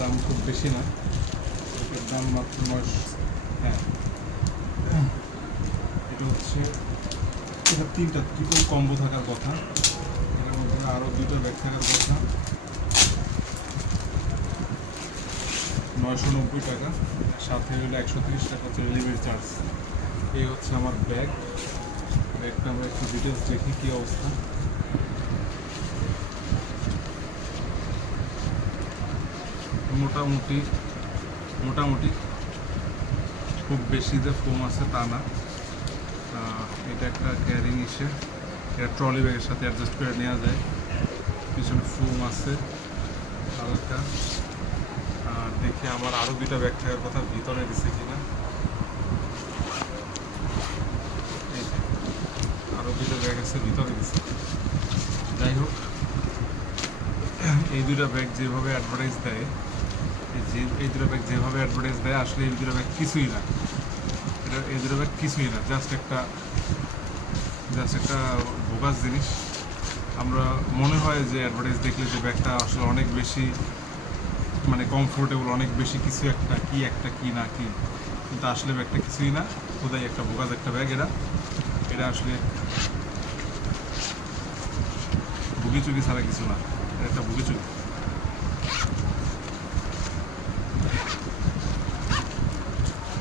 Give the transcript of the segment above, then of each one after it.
দাম খুব বেশি না এটার দাম মাত্র নয়শো হ্যাঁ। এটা হচ্ছে, এটা তিনটা ট্রিপল কম্বো থাকার কথা। এটার মধ্যে আরও দুটো ব্যাগ থাকার কথা। নয়শো নব্বই টাকা, সাথে হলো একশো তিরিশ টাকা হচ্ছে ডেলিভারি চার্জ এই হচ্ছে আমার ব্যাগ ব্যাগটা আমরা একটু ডিটেলস দেখি কী অবস্থা। মোটামুটি মোটামুটি খুব বেশি যে ফোম আছে তা না। এটা একটা ক্যারিং ইসে এটা ট্রলি ব্যাগের সাথে অ্যাডজাস্ট করে নেওয়া যায়। পিছনে ফোম আছে হালকা। আর দেখি আমার আরও দুইটা ব্যাগ থাকার কথা ভিতরে দিছে কিনা। আরও দুইটা ব্যাগ আছে, ভিতরে দিছে। যাই হোক, এই দুইটা ব্যাগ যেভাবে অ্যাডভার্টাইজ দেয় এই দুটো ব্যাগ যেভাবে অ্যাডভার্টাইজ দেয়, আসলে এই দুটো ব্যাগ কিছুই না। এটা, এই দুটো ব্যাগ কিছুই না জাস্ট একটা জাস্ট একটা বোগাস জিনিস। আমরা, মনে হয় যে অ্যাডভার্টাইজ দেখলে যে ব্যাগটা আসলে অনেক বেশি মানে কমফোর্টেবল অনেক বেশি কিছু একটা, কি একটা, কি না, কি কিন্তু আসলে ব্যাগটা কিছুই না, খোদাই একটা বোগাস, একটা ব্যাগ এটা। এটা আসলে বুগি চুগি ছাড়া কিছু না, এটা বুগি চুগি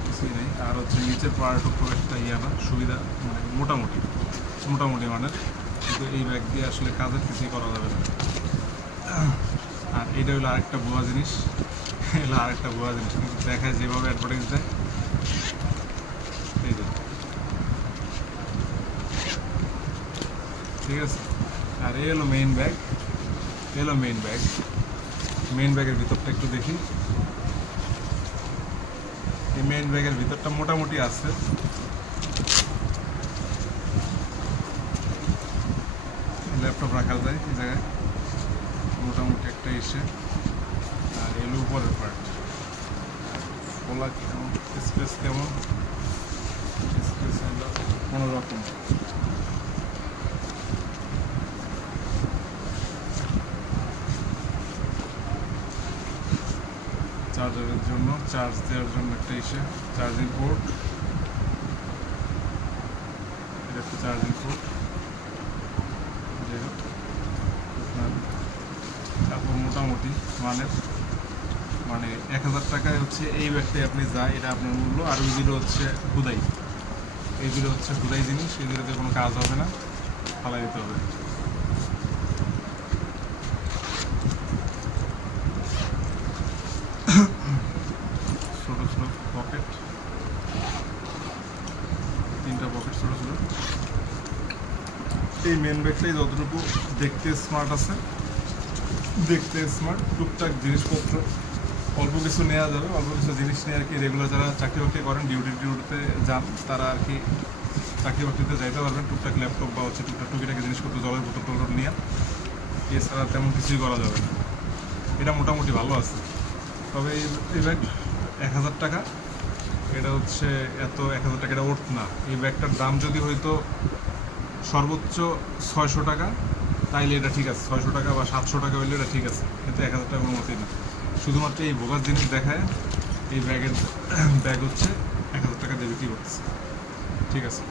কিছুই নেই আর হচ্ছে নিচের পার্টও খুব একটা ইয়া না, সুবিধা মানে মোটামুটি মোটামুটি মানের কিন্তু এই ব্যাগ দিয়ে আসলে কাজের কিছুই করা যাবে না। আর এটা হলো আরেকটা বোয়া জিনিস। এগুলো আরেকটা বোয়া জিনিস, কিন্তু দেখায় যেভাবে অ্যাডভার্টাইজ দেয়। এই যে। ঠিক আছে? আর এই হলো মেইন ব্যাগ এই হলো মেইন ব্যাগ মেইন ব্যাগের ভিতরটা একটু দেখি। এই মেইন ব্যাগের ভিতরটা মোটামুটি আছে। ল্যাপটপ রাখা যায় এই জায়গায়। মোটামুটি একটা এসে আর এলো উপরের পার্ট খোলা কেমন? স্পেস কেমন? স্পেস কোনো রকম। চার্জারের জন্য চার্জ দেওয়ার জন্য একটা ইসে চার্জিং পোর্ট এটা একটা চার্জিং পোর্ট যাই হোক তারপর মোটামুটি মানের। মানে এক হাজার টাকায় হচ্ছে এই ব্যাগটাই আপনি যা, এটা আপনার মূল্য। আর ওইগুলো হচ্ছে হুদাই, এইগুলো হচ্ছে হুদাই জিনিস, এগুলোতে কোনো কাজ হবে না। ফালাই দিতে হবে ছোট ছোট পকেট তিনটা পকেট ছোট ছোট এই মেন ব্যাগটাই যতটুকু দেখতে স্মার্ট আছে, দেখতে স্মার্ট টুকটাক জিনিসপত্র, অল্প কিছু নেওয়া যাবে, অল্প কিছু জিনিস নিয়ে আর কি রেগুলার যারা চাকরি বাকরি করেন ডিউটি ডিউটিতে যান, তারা আর কি চাকরি বাকরিতে যাইতে পারবেন, টুকটাক ল্যাপটপ বা হচ্ছে টুকটাক টুকিটাকি জিনিসপত্র, জলের বোতল টোতল নিয়ে। এছাড়া তেমন কিছুই করা যাবে না। এটা মোটামুটি ভালো আছে। তবে এই ব্যাগ এক হাজার টাকা। এটা হচ্ছে এত এক হাজার টাকা এটা ওঠ না। এই ব্যাগটার দাম যদি হয়তো সর্বোচ্চ ছয়শো টাকা, তাইলে এটা ঠিক আছে। ছয়শো টাকা বা সাতশো টাকা হইলে এটা ঠিক আছে। কিন্তু এক হাজার টাকা কোনো মতেই না। শুধুমাত্র এই ভোগার জিনিস দেখায় এই ব্যাগের, ব্যাগ হচ্ছে এক হাজার টাকা দিয়ে বিক্রি করতেছে। ঠিক আছে।